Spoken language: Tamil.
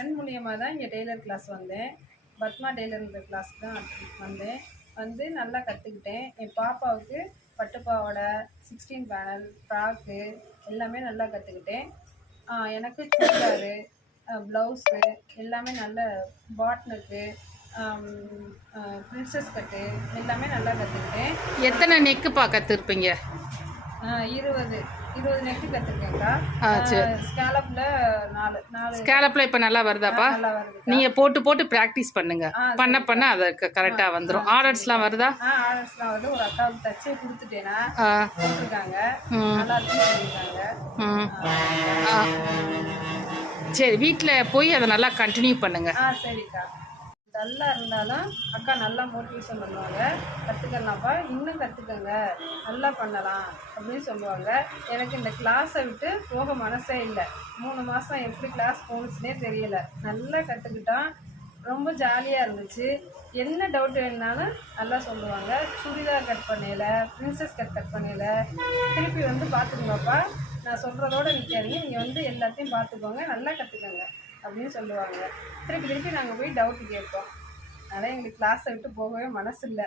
ஃப்ரெண்ட் மூலியமாக தான் இங்கே டெய்லர் கிளாஸ் வந்தேன். பத்மா டெய்லருங்கிற கிளாஸ்க்கு தான் வந்தேன். வந்து நல்லா கற்றுக்கிட்டேன். என் பாப்பாவுக்கு பட்டு பாவாடை, 16 பேனல், ஃப்ராக்கு எல்லாமே நல்லா கற்றுக்கிட்டேன். எனக்கு சுடிதாரு, ப்ளவுஸு எல்லாமே நல்ல பாட்னுக்கு, பிரின்சஸ் கட்டு எல்லாமே நல்லா கற்றுக்கிட்டேன். எத்தனை நெக்குப்பா கற்றுருப்பீங்க? 20 நெக்கு கற்றுருக்கேங்க்கா. ஸ்கேலப்பில் 4 ஸ்கேலப்பில் இப்போ நல்லா வருதாப்பா? நல்லா வருது. நீங்கள் போட்டு ப்ராக்டிஸ் பண்ணுங்க. பண்ண அதுக்கு கரெக்டாக வந்துடும். ஆர்டர்ஸ்லாம் வருதா? ஆர்டர்ஸ்லாம் வருது. ஒரு அக்காவுக்கு தச்சு கொடுத்துட்டேன்னா போட்டிருக்காங்க, நல்லா இருக்குன்னு சொல்லியிருக்காங்க. சரி, வீட்டில் போய் அதை நல்லா கண்டினியூ பண்ணுங்க. சரிக்கா. நல்லா இருந்தாலும் அக்கா நல்லா மோட்டிவேஷன் பண்ணுவாங்க. கற்றுக்கலாம்ப்பா, இன்னும் கற்றுக்கங்க, நல்லா பண்ணலாம் அப்படின்னு சொல்லுவாங்க. எனக்கு இந்த கிளாஸை விட்டு போக மனசே இல்லை. 3 மாதம் எப்படி கிளாஸ் போணுச்சுனே தெரியலை. நல்லா கற்றுக்கிட்டான். ரொம்ப ஜாலியாக இருந்துச்சு. என்ன டவுட் வேணுனாலும் நல்லா சொல்லுவாங்க. சுடிதார் கட் பண்ணல, பிரின்சஸ் கட் பண்ணல, திருப்பி வந்து பார்த்துக்கோங்கப்பா, நான் சொல்கிறதோடு நிற்காதீங்க, நீங்கள் வந்து எல்லாத்தையும் பார்த்துக்கோங்க, நல்லா கற்றுக்கங்க அப்படின்னு சொல்லுவாங்க. திருப்பி நாங்கள் போய் டவுட்டு கேட்போம். அதனால் எங்களுக்கு கிளாஸை விட்டு போகவே மனசு இல்லை.